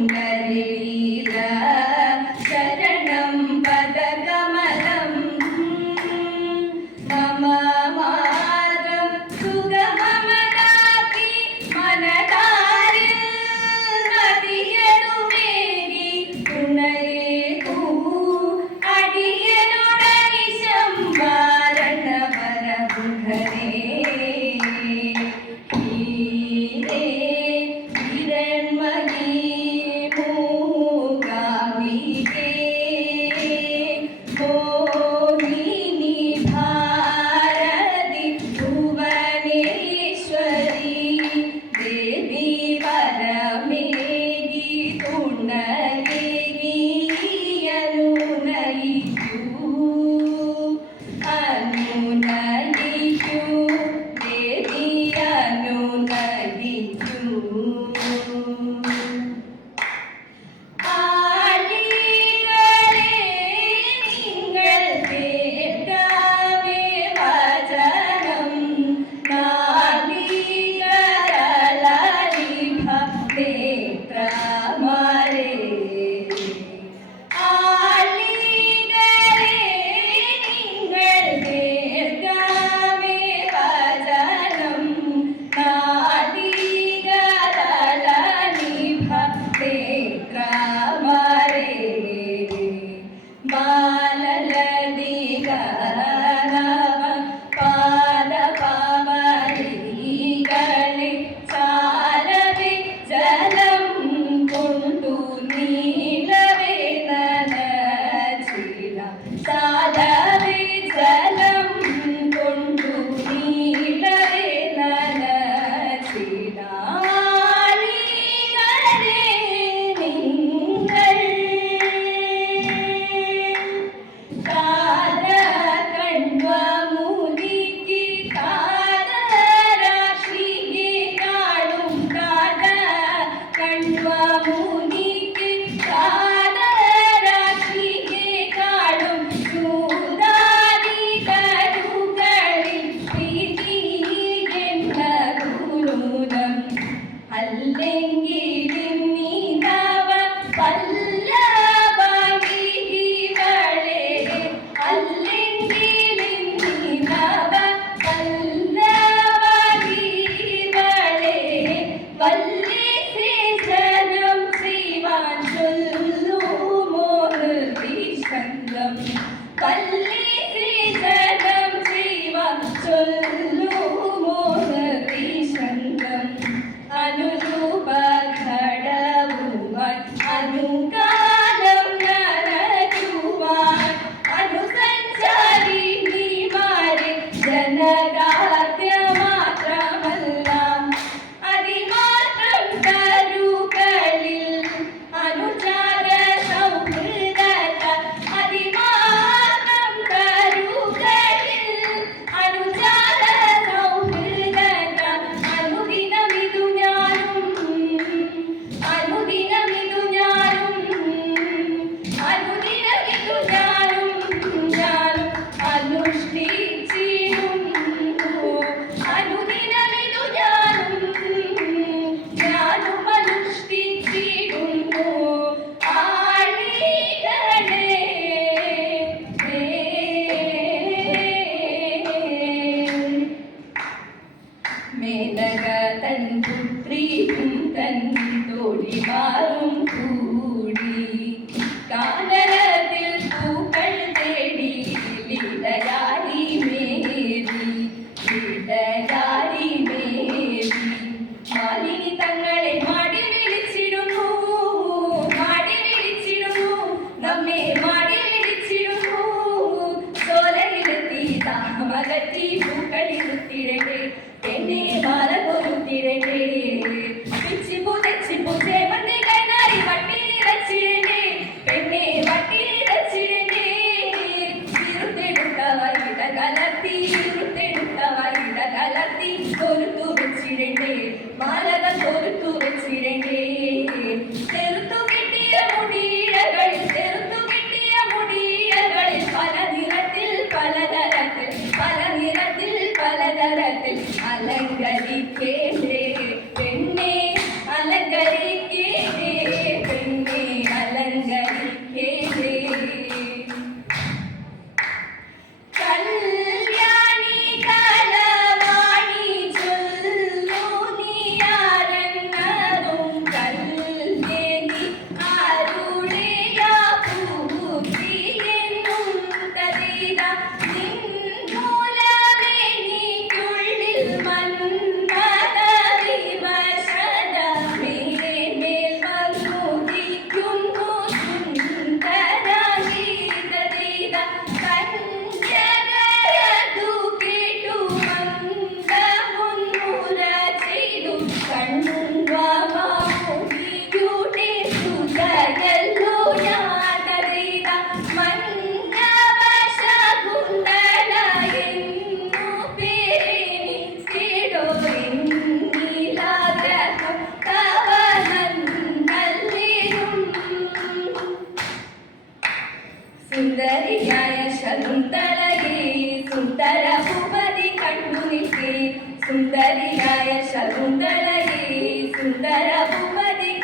പുണ്ടരീക ശരണം പദകമലം മമ മാർഗം സുഗമമനാക്കി മനതാരിൽ നദിയനുമേകി തുണയേകൂ അടിയനുടനിശം വാരണവരബുധനേ ീരേ ഹിരൺമയീ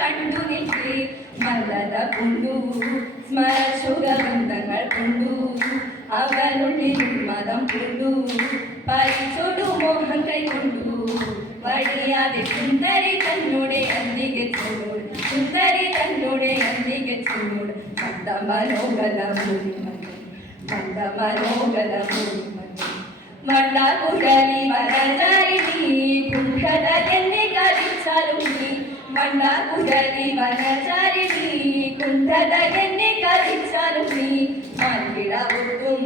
കണ്ടു നിൽക്കേ മല്ലത കൊണ്ടു സ്മരസുഗന്ധങ്ങൾ കൊണ്ടു അവനുള്ളിൽ മതം കൊണ്ടു പരിച്ചൊടു മോഹം കൈകൊണ്ടു വഴിയാതെ സുന്ദരി തന്നോടെ അന്തികെ ചെന്നോട് സുന്ദരി തന്നോടെ അന്തികെ ചെന്നോട് മന്ദമനോഗല മണ്ണാകുഴലി വനചാരിണി കുണ്ഠത എന്നെ കളിച്ചാലും നീ മണ്ണാകുഴലി വനചാരിണി കുണ്ഠത എന്നെ കളിച്ചാലും നീ മാൻകിടവൊട്ടും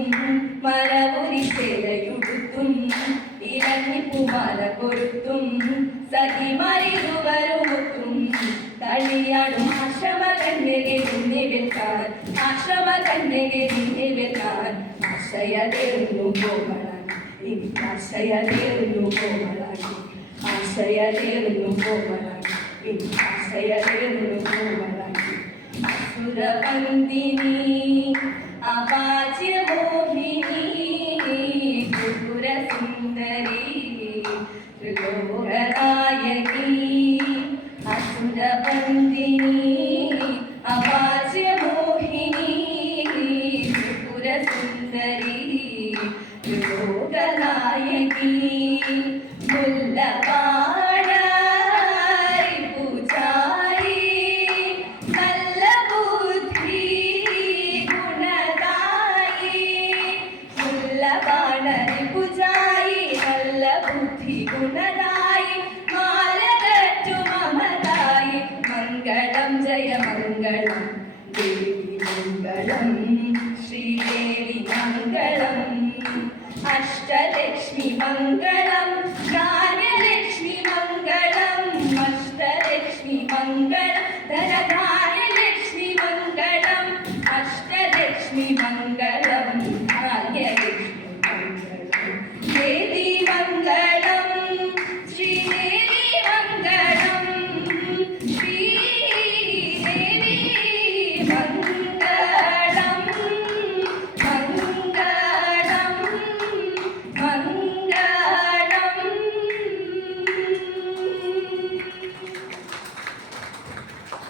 മരപുരിശേലയുടുത്തും ഇരഞ്ഞിപ്പുമാല കൊരുത്തും സഖിമാരിരുവരുമൊത്തും കളിയാടും ആശ്രമ കന്യകെ നിന്നെ വെക്കാൻ ആശ്രമ കന്യകെ നിന്നെ വെക്കാൻ ആശയതേറുന്നു കോമളാൻ ആശയതേറുന്നു കോമളാൻ ആശയതേറുന്നു കോമളാൻ ആശയതേറുന്നു കോമളാൻ അസുരവന്ദിനി അവാച്യമോഹിനി ത്രിപുരസുന്ദരി ത്രിലോകനായകി അസുരവന്ദിനി അവാച്യമോഹിനി ത്രിപുരസുന്ദരി ത്രിലോകനായകി മുല്ലവാണാരി പൂജാരി നല്ല ബുദ്ധി ഗുണദായി മുല്ലവാണാരി പൂജാരി നല്ല ബുദ്ധി ഗുണദായി മാലകറ്റു മമതായി മംഗളം ജയ മംഗളം ദേവി മംഗളം ശ്രീദേവി മംഗളം അഷ്ടലക്ഷ്മി മംഗളം